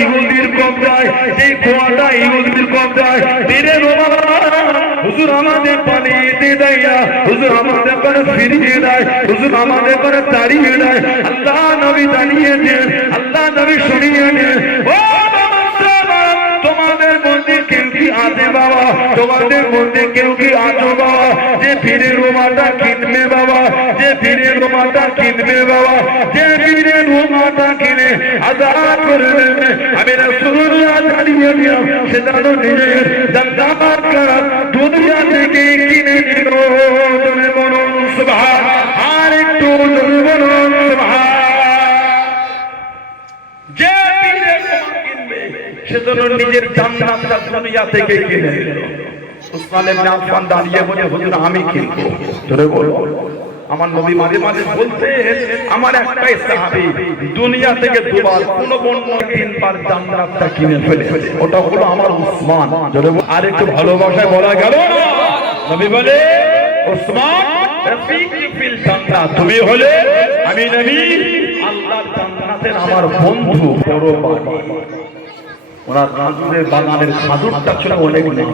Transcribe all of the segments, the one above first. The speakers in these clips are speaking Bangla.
ইহুদির কবজায় এই কুয়াটা ইহুদির কবজায় বীরে হুজুর আমাদের পালিয়ে দেয় হুজুর আমাদের করে ফিরিয়ে দেয়, হুজুর আমাদের করে তাড়িয়ে দেয়। আল্লাহ নবী দাঁড়িয়ে দেন আল্লাহ নবী শুনিয়ে দেন ও কেউ কি আছে বাবা তোমাদের মধ্যে কেউ কি আছো বাবা যে ফিরে রোমাটা কিনবে বাবা যে ফিরে রোমাটা কিনবে বাবা যে ফিরে রোমাটা কিনে আজাদ করে দেবে আমি রাসূলুল্লাহ দাঁড়িয়ে দিলাম সেটা তো নিজের জান্নাত করা দুনিয়া থেকে কিনে নিল তুমি বলুন সুবহান আর একটু তুমি বলুন যে কিনবে, সে নিজের থেকে কিনে দাঁড়িয়ে বলে আমার দুনিয়া থেকে কোন কিনে ফেলেছে। ওটা হলো আমার উসমান। আর একটু ভালোবাসায় বলা গেল? নবী বলে ফিল তুমি হলে আমি নবী আল্লাহর জান্নাতের আমার বন্ধু ওনার খাজুরের বাগানের খাজুরটা ছিল অনেক অনেক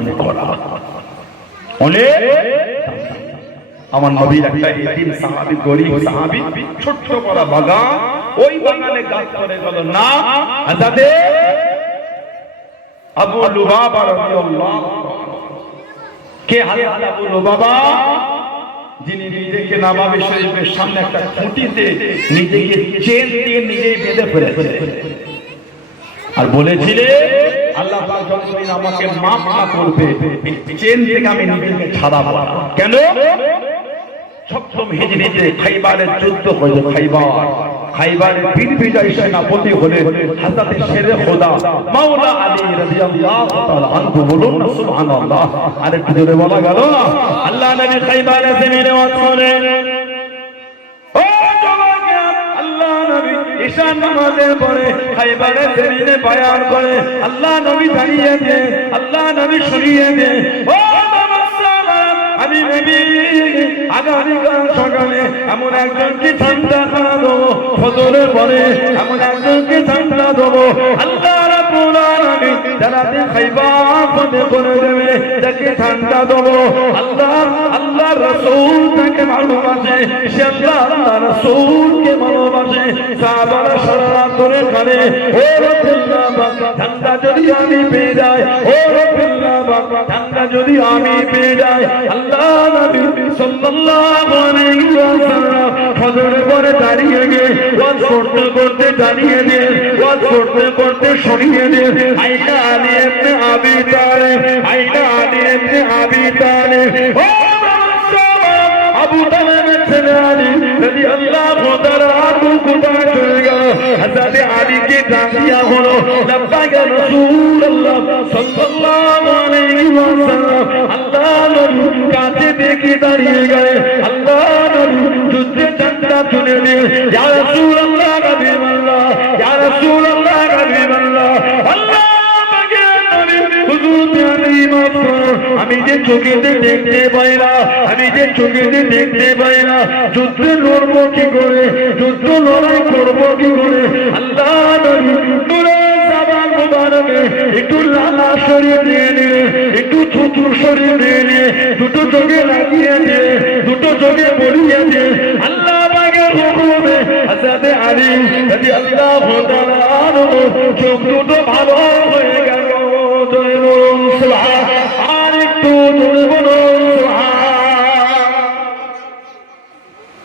আমার নবীর একটা এতিম সাহাবি, গরিব সাহাবি, ছোট্ট করা বাগান। ওই বাগানে গাছ করে গেল। না হাজাতে আবু লুবাবা রাদিয়াল্লাহু কে হাজাত আবু লুবাবা? যিনি নিজেকে নামাবে শরীফের সামনে একটা খুঁটিতে নিজেকে চেন দিয়ে নিজেই বেঁধে আর বলেছিলে, আল্লাহ আমাকে মাফ না করবে চেন থেকে আমি নিজেকে ছাড়া। কেন? সপ্তম হিজরিতে খাইবারের যুদ্ধ হয়েছে খাইবার। খাইবারের বীর বিজয় সেনাপতি হলে হাজরাতে শেরে খোদা মাওলা আলী রাদিয়াল্লাহু তাআলা আনহু বলুন না, সুবহানাল্লাহ। আর জোরে বলা গেল না? আল্লাহ নবী খাইবারে জমিনে ও আল্লাহ নবী ঈশান জমিনে বায়ান করে। আল্লাহ নবী আল্লাহ নবী শুনিয়ে ও আমি নবী আগামীকাল সকালে এমন একজনকে ঠান্ডা খাওয়া দেবো ফজরের পরে এমন একজনকে ঠান্ডা দেবো। আল্লাহ আল্লাহ যদি আমি পেয়ে যাই আল্লাহ নবী পরে দাঁড়িয়ে গিয়ে ওয়াজ করতে দাঁড়িয়ে দিয়ে ওয়াজ করতে করতে শুনিয়ে দিয়ে আইনা আলী ইবনে আবি তালেব আইনা আলী ইবনে আবি তালেব ও আবু তালেবের ছেলে আলী, যদি আল্লাহ তাআলা আবু কোথায় চলে গেল হযরত আলীকে ডাকিয়া হলো দেখে দাঁড়িয়ে গেলে, আল্লাহ যুদ্ধে ঠান্ডা চলে দিয়ে, ইয়া রাসূলুল্লাহ আমি যে চোখেতে দেখতে পাই না আমি যে চোখেতে দেখতে পাই না। যুদ্ধে লড়বো কি করে? যুদ্ধ লড়াই করব কি করে? একটু লালা সরিয়ে দিয়ে নিয়ে একটু থুতু সরিয়ে দিয়ে নিয়ে দুটো চোখে লাগিয়ে দিয়ে দুটো চোখে বলিয়ে দিয়ে আল্লাহ হুকুমে হাসাতে আলী যদি আল্লাহ চোখ দুটো ভালো হয়ে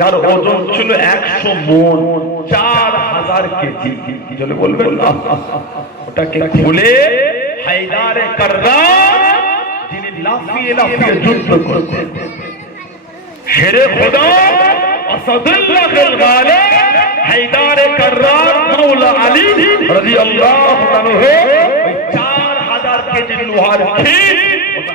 যার ওজন ছিল 100 মণ 4000 কেজি। কি জন্য বলবেন? না ওটাকে খুলে হায়দারে কাররার যিনি লাফিয়ে লাফিয়ে যুদ্ধ করতেন। শেরে খোদা, আসাদুল্লাহ গালে হায়দার কাররার মাওলা আলী রাদিয়াল্লাহু ওই চার মাটির লোহার ওটা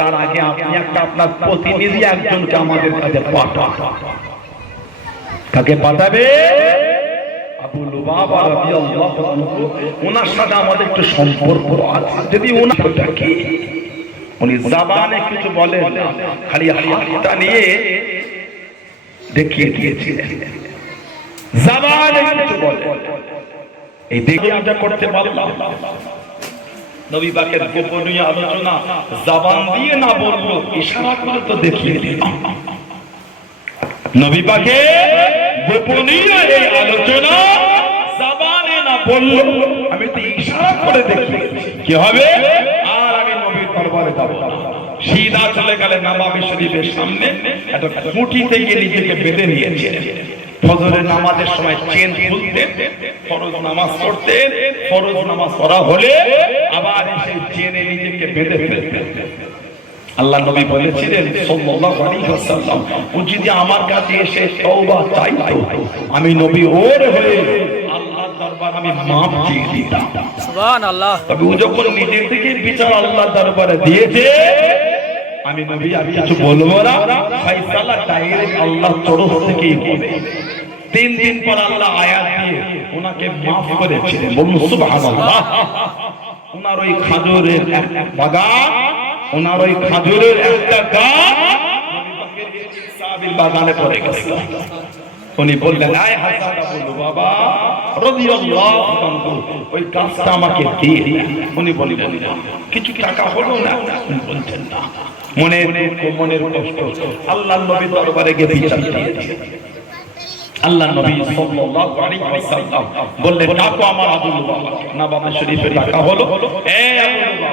তার আগে আপনি একটা আপনার প্রতিনিধি একজনকে আমাদের কাছে পাঠান। কাকে পাঠাবে? খালি নিয়ে দেখিয়ে দিয়েছিলেন। এই আমরা করতে পারলাম। নবী পাকের গোপনীয় আলোচনা জাবান দিয়ে না বলল, ইশারা করে তো দেখিয়ে দিল। নবী পাকে গোপনীয় এই আলোচনা জাবানে না বলল, আমি তো ইশারা করে দেখি কি হবে? আর আমি নবীর দরবারে যাব। সিধা চলে গেলেন নবাবী শরীফের সামনে একটা মুঠি থেকে নিজেকে বেঁধে নিয়েছে। ফজরের নামাজের সময় চেন খুলতেন ফরজ নামাজ পড়তেন ফরজ নামাজ পড়া হলে আবার এসে চেনে নিজেকে বেঁধে ফেলতেন আল্লাহ নবী বলেছিলেন সাল্লাল্লাহু আলাইহি ওয়াসাল্লাম ও যদি আমার কাছে এসে তওবা চাইতো আমি নবী ওর হয়ে আল্লাহর দরবার আমি মাফ চেয়ে দিতাম। সুবহান তবে ও যখন নিজে থেকে বিচার আল্লাহর দরবারে দিয়েছে আমি নবী আর কিছু বলব না ফয়সালা ডাইরেক্ট আল্লাহ তরফ থেকেই হবে তিন দিন পর আল্লাহ আয়াত দিয়ে ওনাকে মাফ করেছিলেন। বলুন সুবহানাল্লাহ। ওনার ওই খাজুরের বাগান, ওনার ওই খাজুরের একটা গাছ বাগানে পড়ে গেছিল উনি বললেন বাবা রাদিয়াল্লাহু ওই গাছটা আমাকে দিয়ে উনি বললেন, কিছু টাকা হলো না? উনি বলছেন না। দুঃখ, মনের কষ্ট, আল্লাহর নবী দরবারে গিয়ে বিচার দিয়ে আল্লাহ নবী সাল্লাল্লাহু আলাইহি ওয়াসাল্লাম বললেন ডাকো আমার আবুল বাবা না বাবা শরীফে ডাকা হলো। এ আবুল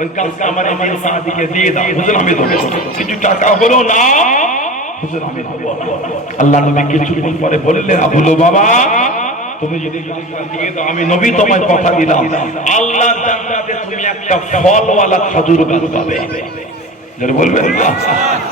ওই কাজটা আমার এই সাহাবীকে দিয়ে দাও হুজুর আমি দেবো কিছু টাকা হলো না হুজুর আমি দেবো। আল্লাহ নবী কিছুদিন পরে বললেন আবুল বাবা তুমি যদি দিয়ে দাও আমি নবী তোমায় কথা দিলাম। আল্লাহ জান্নাতে তুমি একটা ফলওয়ালা খাজুর গাছ পাবে। বলবেন? না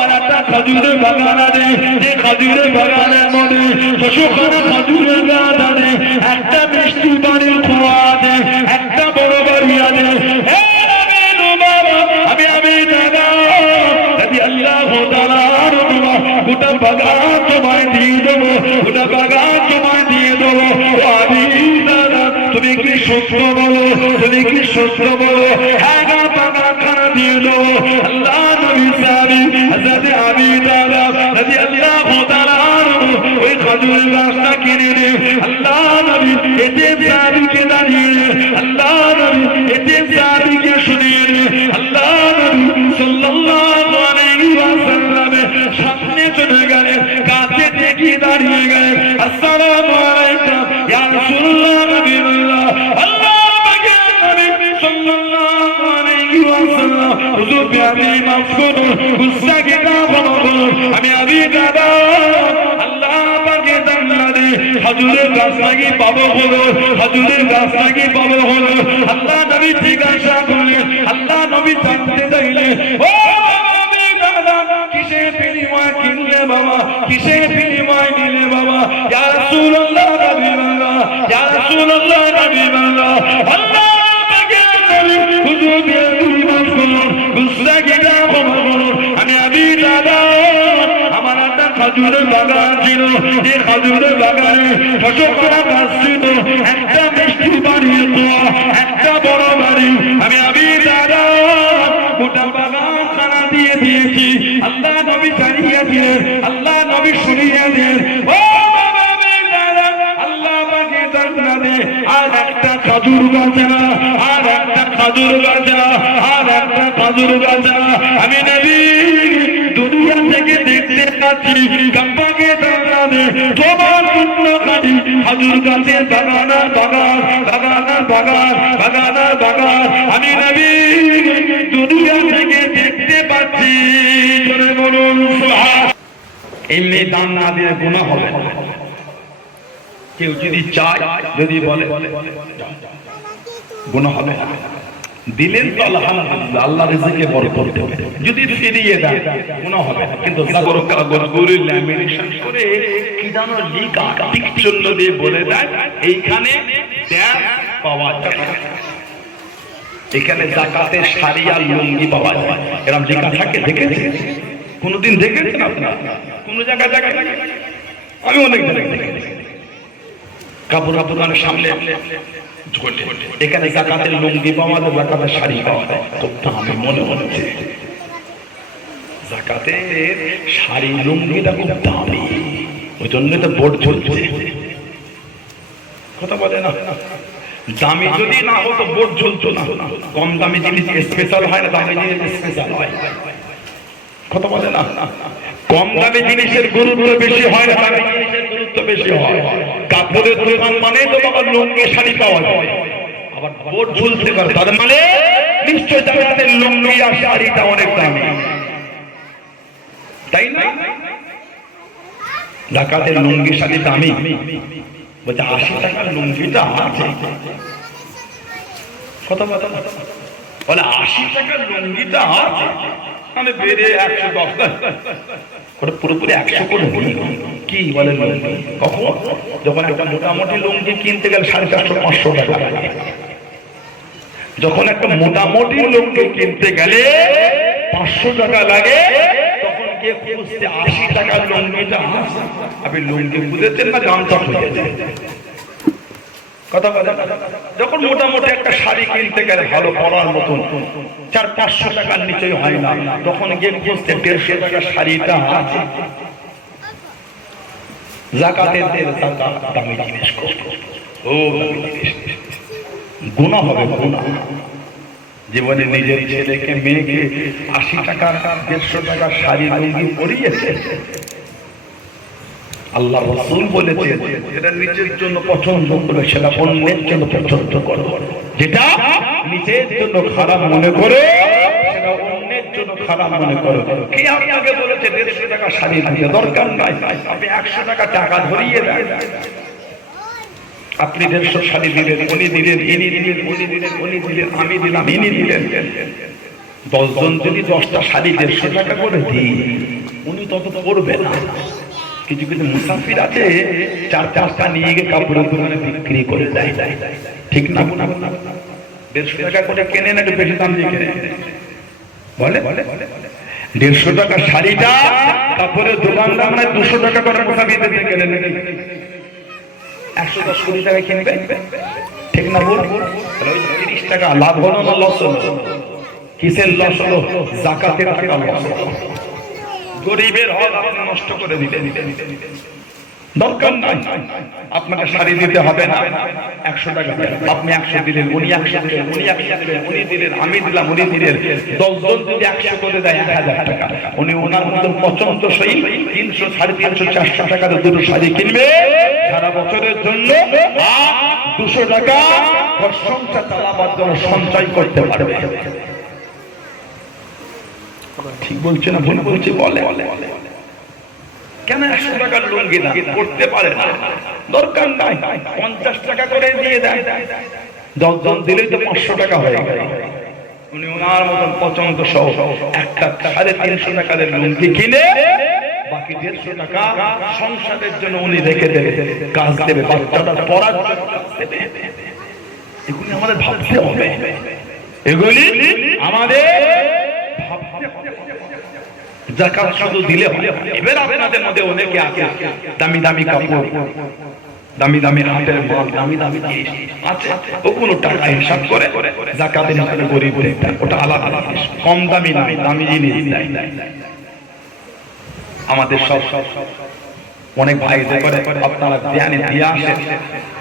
আমার একটা খাজুরের যে খাজুরের বাগানের মধ্যে শোষখানা খাজুরের গাছ একটা মিষ্টি বাড়ির খোয়া আছে একটা বড় বাড়ি আছে আমি দেবো আমি দাদা, তুমি কি সত্য বলো? তুমি কি সত্য বলো? হ্যাঁ দিয়ে দেবো। আল্লাহ নবী সাহাবী হযরত আবি দাদা রাদিয়াল্লাহু তাআলা আনহু ওই খাজুরের গাছটা কিনে নে আল্লাহ নবী এতে পাবো হলো হাজুরের লাগি পাবো হলো আল্লাহ নবী জিজ্ঞাসা করলেন আল্লাহ নবী জানতে চাইলেন ও কিসে বিনিময় কিনলে বাবা কিসে বিনিময় নিলে বাবা? খাজুরের বাগান ছিল। এই খাজুরের বাগানে ফসকরা গাছ ছিল। একটা মিষ্টি বাড়ি একটা বড় বাড়ি। আমি আবি দাদা, গোটা বাগান সারা দিয়ে দিয়েছি। আল্লাহ নবী জানিয়ে দিলেন, আল্লাহ নবী শুনিয়ে দিলেন, ও আর একটা খাজুর গাছ আর একটা খাজুর গাছ আর একটা খাজুর গাছ আমি নবী থেকে দেখতে পাচ্ছি কাব্বাকে জান্নাতে তোমার পুণ্য কাটি খাজুর গাছের বাগানা বাগান বাগানা বাগান বাগানা বাগান আমি নবী দুনিয়া থেকে দেখতে পাচ্ছি। জোরে বলুন এমনি দান না দিয়ে গুণা হবে কেউ যদি চায়, যদি বলে গুণা হবে। দিলেন তো আলহামদুলিল্লাহ, আল্লাহ রিজিকে বরকত দেবে যদি ফিরিয়ে দেন, গুণা হবে। কিন্তু কাগজগুলি ল্যামিনেশন করে কি জানো লিকা পিকচার দিয়ে বলে দেয়, এইখানে ট্যাগ পাওয়া যায় এখানে জাকাতে শাড়ি আর লুঙ্গি পাওয়া যায়। এরকম লেখা থাকে দেখেছে কোনোদিন দেখেছেন আপনারা? কোন জায়গায় জায়গায়। আমি অনেক জায়গায় দেখেছি। কাপড় সামনে এখানে লুঙ্গি পাওয়া যায় শাড়ি পাওয়া মনে হচ্ছে জাকাতের শাড়ি, লুঙ্গিটা খুব দামি। ওই তো বোর্ড কথা বলে না। দামি যদি না হতো বোর্ড ঝুলতো না। কম দামি জিনিস স্পেশাল হয় না, দামি জিনিস স্পেশাল হয়। কথা বলে না। কম দামি জিনিসের গুরুত্ব বেশি হয় না, দামি জিনিসের গুরুত্ব বেশি হয়। কাপড়ের দোকান মানে তো বাবা লুঙ্গি শাড়ি পাওয়া যায়। আবার বোর্ড ঝুলতে পারে তার মানে নিশ্চয় জায়গাতে লুঙ্গি আর শাড়িটা অনেক দামি। তাই না? ঢাকাতে লুঙ্গি শাড়ি দামি। বলছে, আশি টাকার লুঙ্গিটা আছে। কথা কথা। বলে, আশি টাকার লুঙ্গিটা আছে। আমি বেড়ে একশো দশ ওটা পুরোপুরি একশো করে। কি বলে কখন? যখন একটা মোটামুটি লুঙ্গি কিনতে গেলে সাড়ে চারশো, পাঁচশো টাকা যখন একটা মোটামুটি লুঙ্গি কিনতে গেলে পাঁচশো টাকা লাগে, তখন গিয়ে খুঁজতে আশি টাকার লুঙ্গিটা। আপনি লুঙ্গি খুঁজেছেন না গামছা খুঁজেছেন? কথা বলে যখন মোটামুটি একটা শাড়ি কিনতে গেলে ভালো পরার মতন, চার পাঁচশো টাকার নিচে হয় না, তখন গিয়ে খুঁজতে দেড়শো টাকার শাড়িটা আছে। জাকাতের দামি জিনিস ও গুণা হবে গুণা। জীবনে নিজের ছেলেকে, মেয়েকে আশি টাকার, দেড়শো টাকার শাড়ি লুঙ্গি পরিয়েছে। আল্লাহ রসুল বলেছে যেটা নিজের জন্য পছন্দ করে সেটা অন্যের জন্য পছন্দ করো। যেটা নিজের জন্য খারাপ মনে করে, সেটা অন্যের জন্য খারাপ মনে করো। কে আপনাকে বলেছে, দেড়শো টাকা শাড়ি দিতে দরকার নাই, আপনি একশো টাকা টাকা ধরিয়ে দেন। আপনি দেড়শো শাড়ি দিলেন, উনি দিলেন, ইনি দিলেন, উনি দিলেন উনি দিলেন, আমি দিলাম, ইনি দিলেন। দশজন যদি দশটা শাড়ি দেড়শো টাকা করে দিই, উনি তত করবে না। কিছু কিছু মুসাফির আছে, চার চারটা নিয়ে গিয়ে কাপড়ের দোকানে বিক্রি করে দেয়। ঠিক না? দেড়শো টাকা করে কেনে না একটু বেশি দাম দিয়ে কেনে বলে? বলে দেড়শো টাকা শাড়িটা কাপড়ের মানে দুশো টাকা করে মুসাফির একশো দশ কোটি টাকা কিনবে? ঠিক না তিরিশ টাকা লাভ কিসের লস হলো? জাকাতের টাকা লস হলো। গরিবের হল আপনি নষ্ট করে দিলেন দরকার নাই। আপনাকে শাড়ি দিতে হবে না। একশো টাকা আপনি একশো দিলেন, উনি একশো দিলেন, উনি একশো দিলেন, উনি দিলেন, আমি দিলাম, উনি দিলেন। দশজন যদি একশো করে দেয়, এক হাজার টাকা। উনি ওনার পছন্দ সই তিনশো সাড়ে তিনশো, চারশো টাকাতে দুটো শাড়ি কিনবে। সারা বছরের জন্য দুশো টাকা সঞ্চয় করতে পারবে। ঠিক বলছে না? ভুল বলছে বলে সংসারের জন্য উনি রেখে দেবে। কাজ দেবে, বাচ্চাটা পড়ার এগুলি আমাদের ভাবতে হবে। এগুলি আমাদের জাকাত শুধু দিলে এবার আপনাদের মধ্যে অনেকে আছে, দামি দামি কাপড়, দামি দামি হাতের দামি দামি আছে। টাকা হিসাব করে জাকাতের হিসাবে গরিব ওটা আলাদা কম দামি দামি জিনিস আমাদের সব অনেক ভাই করে, আপনারা ধ্যানে দিয়ে আসে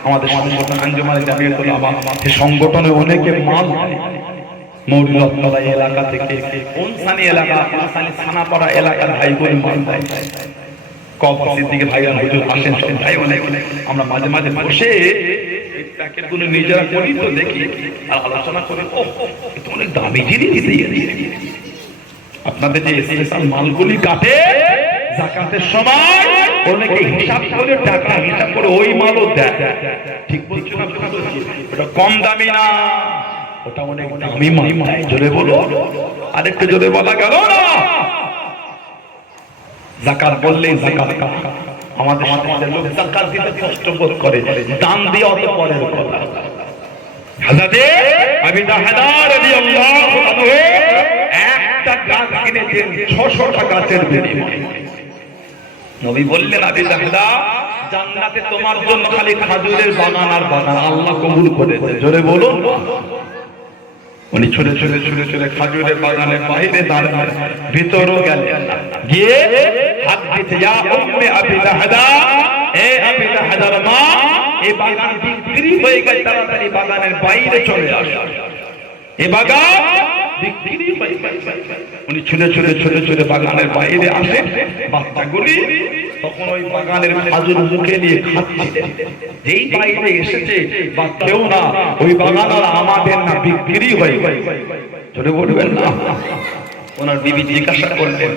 আমাদের সংগঠন আঞ্জুমানে জামিয়াতুল সংগঠনে অনেকে মাল। এলাকা থেকে থানাপাড়া এলাকার আমরা মাঝে মাঝে বসে নিজেরা করি তো দেখি আর আলোচনা করি অনেক দামি জিনিস আপনাদের যে মালগুলি কাটে জাকাতের সময় অনেকে হিসাব করে টাকা হিসাব করে ওই মালও দেয় ঠিক বলছি না কম দামি না ওটা অনেক দামি জোরে বলো। আরেকটু জোরে বলা গেল না। জাকাত বললেই জাকাত। আমাদের সমাজের লোক জাকাত দিতে কষ্ট বোধ করে। দান দিয়ে অত পরের কথা। হাজাদে আমি দাহাদার রাদিয়াল্লাহু আনহু একটা গাছ কিনেছেন 600 টাকা গাছের বিনিময়ে নবী বললেন আবি দাহদা জান্নাতে তোমার জন্য খালি খাজুরের বাগান আর বাগান আল্লাহ কবুল করেছে। জোরে বলুন। উনি ছুটে ছুটে ছুটে ছুটে খাজুরের বাগানের বাইরে দাঁড়ালেন। ভিতরও গেলেন গিয়ে হাত দিতে যা উম্মে আবি দাহদা এ আবি দাহদার মা এই বাগান বিক্রি হয়ে গেছে তাড়াতাড়ি বাগানের বাইরে চলে আসো। এ বাগান। উনি ছুটে ছুটে ছুটে ছুটে বাগানের বাইরে আসে বাচ্চাগুলি তখন ওই বাগানের খাজুর মুখে নিয়ে খাচ্ছিলেন। যেই বাইরে এসেছে বা কেউ না ওই বাগান আর আমাদের না বিক্রি হয়ে গেছে। বলবেন না। ওনার বিবি জিজ্ঞাসা করলেন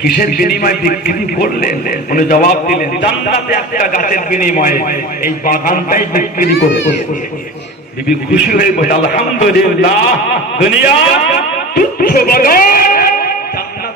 কিসের বিনিময়ে বিক্রি করলেন? উনি জবাব দিলেন জান্নাতে একটা গাছের বিনিময়ে এই বাগানটাই বিক্রি করতে বিবি খুশি হয়ে বলে আলহামদুলিল্লাহ দুনিয়া তুচ্ছ বাগান।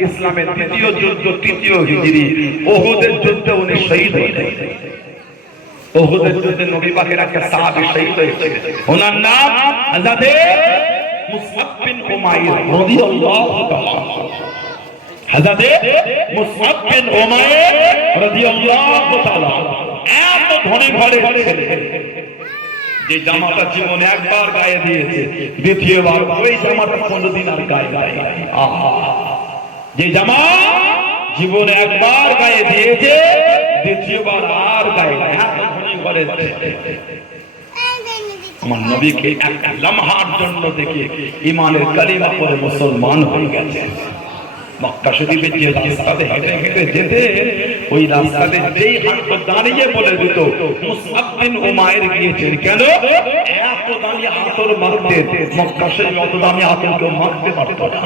ইসলামের দ্বিতীয় যুদ্ধ, তৃতীয় হিজরি। ওহুদের যুদ্ধে উনি শহীদ হয়েছেন ওহুদের যুদ্ধে নবী পাকের একটা সাহাবী শহীদ হয়েছে। ওনার নাম আজাদে মুসআব বিন উমাইর রাদিয়াল্লাহু তাআলা। হাজাদে মুসআব বিন উমাইর রাদিয়াল্লাহু তাআলা। এত ধনী ঘরে ছেলে। যে জামাটা জীবনে একবার গায়ে দিয়েছে, দ্বিতীয়বার ওই জামাটা কোনোদিন আর গায়ে গায়ে যে জামা জীবনে একবার গায়ে দিয়েছে, দ্বিতীয়বার আর গায়ে ঘরে ছেলে। আমার নবীকে একটা লম্হার জন্য দেখে ইমানের কালিমা পরে মুসলমান হয়ে গেছে। মক্কা যে রাস্তাতে হেঁটে হেঁটে যেতে, ওই রাস্তাতে যেই দাঁড়িয়ে বলে দিত বিন গিয়েছেন। কেন? এত দামি আতর মারতে মক্কা শরীফ অত দামি আতর কেউ মারতে পারত না।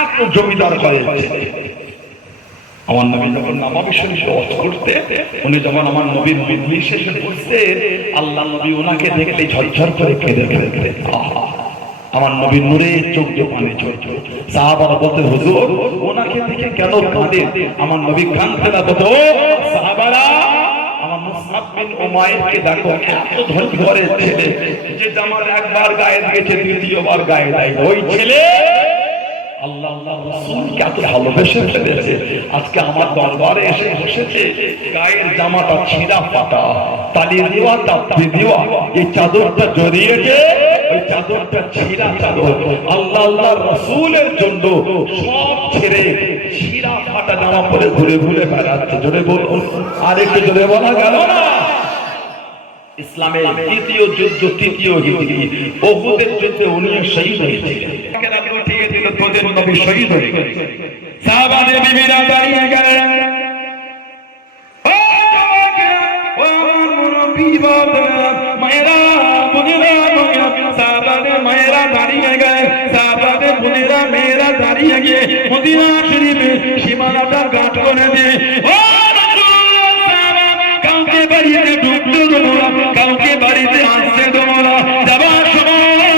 এত জমিদার হয়েছে আমার নবী যখন নামাবি করতে, উনি যখন আমার নবীর শেষে বসতে আল্লাহ নবী ওনাকে দেখলে ঝরঝর করে কেঁদে ফেলতে আহা! আমার নবীর নূরে চোখ দিয়ে পানি ঝরঝর সাহাবারা বলতে, হুজুর, ওনাকে দেখে কেন কাঁদে? আমার নবী কাঁদতে না বলতো সাহাবারা, আমার বিন এত ছেলে। যে একবার গায়ে দিয়েছে, দ্বিতীয়বার গায়ে দেয়। ওই ছেলে আল্লাহ এত আজকে আমার দরবারে এসে বসেছে, গায়ের জামাটা ছিঁড়া ফাটা, তালি দেওয়া দেওয়া, এই চাদরটা জড়িয়েছে চাদরটা ছিঁড়া চাদর। আল্লাহ আল্লাহ রসুলের জন্য সব ছেড়ে শিরা ফাটা জামা পরে ঘুরে ঘুরে বেড়াচ্ছে। জোরে বলো আর একটু জোরে বলা গেল না? ইসলামের দ্বিতীয় যুদ্ধ তৃতীয় বহুদের যুদ্ধে উনি শহীদ হয়েছিলেন। তোদের নবী শহীদ হয়ে গেলেন সাহাবাদের বিবিরা দাঁড়িয়ে গেলেন ও আমার মুরব্বী বাবারা, মায়েরা, দাঁড়িয়ে গেলেন, সাহাবাদের বোনেরা, মেয়েরা দাঁড়িয়ে গিয়ে মদিনা শরীফে সীমানাটা গাঁট করে দিয়ে কাউকে বাড়িতে ঢুকতে দেবো কাউকে বাড়িতে আসতে দেবো যাবার সময়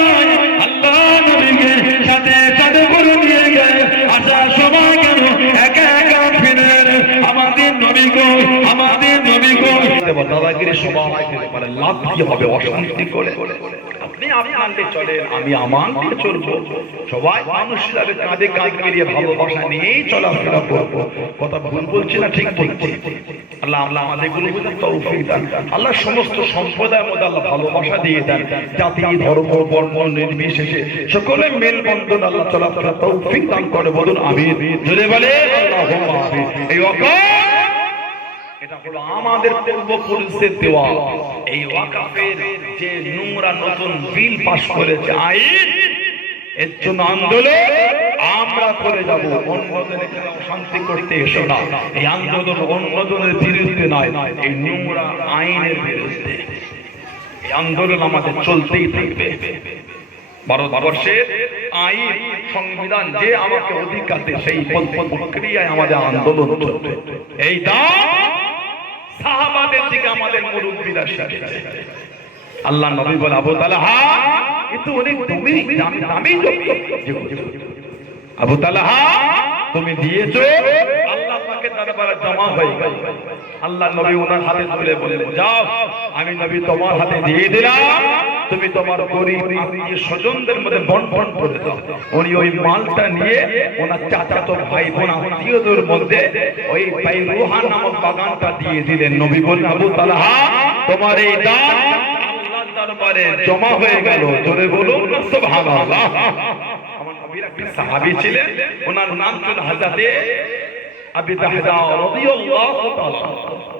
আল্লাহ নবীকে সাথে সাথে করে নিয়ে গেলেন আসার সময় কেন একা একা ফিরে আমাদের নবী গো আমাদের নবী গো দাদাগিরি মানে লাভ কি হবে অশান্তি করে। আপনি আপনার দিয়ে চলেন আমি চলবো। সবাই কাঁধে কাঁধ মিলিয়ে ভালোবাসা নিয়েই চলাফেরা করব। কথা ভুল বলছি না ঠিক বলছি? আল্লাহ আল্লাহ আমাদেরগুলো তৌফিক আল্লাহ সমস্ত সম্প্রদায়ের মধ্যে আল্লাহ ভালোবাসা দিয়ে দেন। জাতি, ধর্ম, বর্ণ, নির্বিশেষে সকলে মেলবন্ধন আল্লাহ চলাফেরা তৌফিক দান করে। বলুন আমি বলে আল্লাহ এই অকাল আমাদের পূর্বপুরুষদের দেওয়া। এই ওয়াকাফের যে নোংরা নতুন বিল পাশ করেছে আইন, এর জন্য আন্দোলন, আমরা করে যাব। অন্যদের অশান্তি করতে এসো না। এই আন্দোলন অন্যজনের বিরুদ্ধে নয়, এই নোংরা আইনের বিরুদ্ধে। এই আন্দোলন আমাদের চলতেই থাকবে। ভারতবর্ষের আইন, সংবিধান যে আমাকে অধিকার সেই প্রক্রিয়ায় আমাদের আন্দোলন চলবে। এই দাম সাহাবাদের দিকে আমাদের আল্লাহ নবী বলে, আবু তালাহা কিন্তু অনেক তুমি দামি আবু তালাহা, তুমি দিয়েছ, আল্লাহ পাকে জমা হয়ে গেল। আল্লাহ নবী ওনার হাতে তুলে বলে যাও, আমি নবী তোমার হাতে দিয়ে দিলাম। তুমি তোমার গরিব আত্মীয় স্বজনদের মধ্যে বন্টন করে দাও। উনি ওই মালটা নিয়ে ওনার চাচাতো ভাই বোন আত্মীয়দের মধ্যে ওই ভাই রুহান নামক বাগানটা দিয়ে দিলেন। নবী বললেন, আবু তালাহা, তোমার এই দান দরবারে জমা হয়ে গেল। জোরে বলুন, সুবহানাল্লাহ। আমার নবীর একটা সাহাবী ছিলেন, ওনার নাম ছিল হযরতে আবি দাহদা রাদিয়াল্লাহু তাআলা।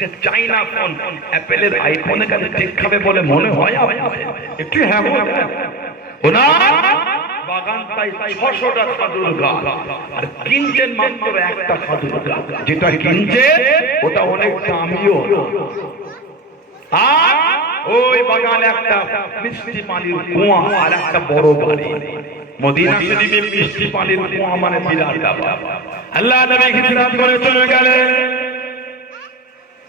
একটা চাইনা ফোন। অ্যাপেলের আইফোনের কাছে ঠিক খাবে বলে মনে হয় একটু হ্যাঁ বলে। দেন। ওনার ছশোটা খাদুর গাছ। আর কিনছেন মাত্র একটা খাদুর গাছ। যেটা কিনছে, ওটা অনেক দামিও। আর ওই বাগানে একটা মিষ্টি পানির কুয়া আর একটা বড় বাড়ি। মদিনা শরীফে মিষ্টি পানির কুয়া মানে বিরাট আল্লাহ নবী হিজরত করে চলে গেলেন।